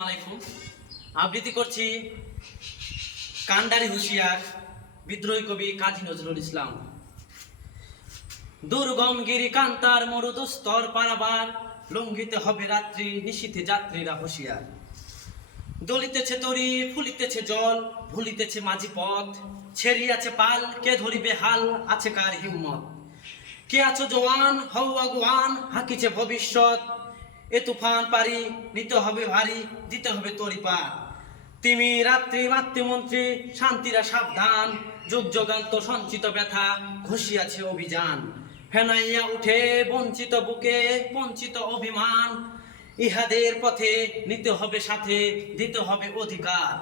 আলাইকুম। আবৃত্তি করছি কান্ডারি হুঁশিয়ার, বিদ্রোহী কবি কাজী নজরুল ইসলাম। দুর্গম গিরি কান্তার মরুদুস্তর পারাবার, লঙ্ঘিতে হবে রাত্রি নিশীথে যাত্রীরা হুঁশিয়ার। দলিতেছে তরি ফুলিতেছে জল, ভুলিতেছে মাঝি পথ, ছেড়িয়াছে পাল কে ধরিবে হাল, আছে কার হিম্মত। কে আছো জওয়ান হও আগুয়ান, হাকিছে ভবিষ্যৎ। এ তুফান পারি নিতে হবে ভারী, দিতে হবে তরি পার। তিমি রাত্রি মাতৃমন্ত্রী শান্তিরা সাবধান, যুগ যুগান্ত সঞ্চিত ব্যথা ঘষিয়াছে অভিযান। ফেনাইয়া উঠে বঞ্চিত বুকে বঞ্চিত অভিমান, ইহাদের পথে নিতে হবে সাথে, দিতে হবে অধিকার।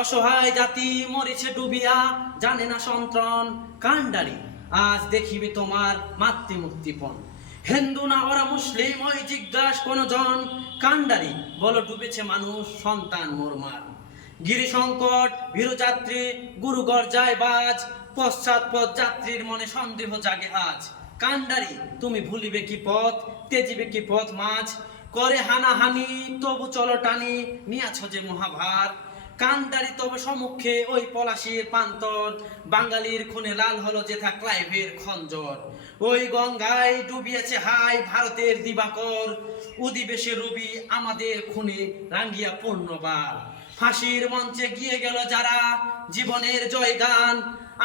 অসহায় জাতি মরিছে ডুবিয়া, জানে না সন্ত্রণ। কান্ডারি আজ দেখিবে তোমার মাতৃমুক্তিপণ। হিন্দু না ওরা মুসলিম ওই জিজ্ঞাস কোন জন, কান্ডারি বলো ডুবেছে মানুষ সন্তান মোরমার। গিরি সংকট ভীরযাত্রী গুরু গর্জায় বাজ, পশ্চাৎপদ যাত্রীর মনে সন্দেহ জাগে আজ। কান্ডারি তুমি ভুলিবে কি পথ, তেজিবে কি পথ মাঝ। করে হানাহানি তবু চলো টানি, নিয়াছ যে মহাভার। কান্ডারি তবে সম্মুখে ওই পলাশির প্রান্তর, বাঙালির খুনে লাল হলো যেথা ক্লাইভের খঞ্জর। ওই গঙ্গায় ডুবিয়েছে হাই ভারতের দিবাকর, উদিবেশে রবি আমাদের খুনে রাঙ্গিয়া পূর্ণবার। ফাঁসির মঞ্চে গিয়ে গেল যারা জীবনের জয়গান,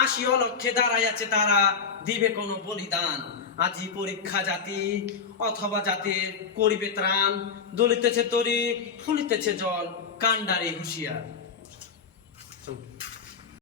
আশি অলক্ষে দাঁড়াইয়াছে তারা দিবে কোনো বলিদান। আজি পরীক্ষা জাতি অথবা জাতির করিবে ত্রাণ, দলিতেছে তরি ফুলিতেছে জল, কান্ডারি হুঁশিয়ার।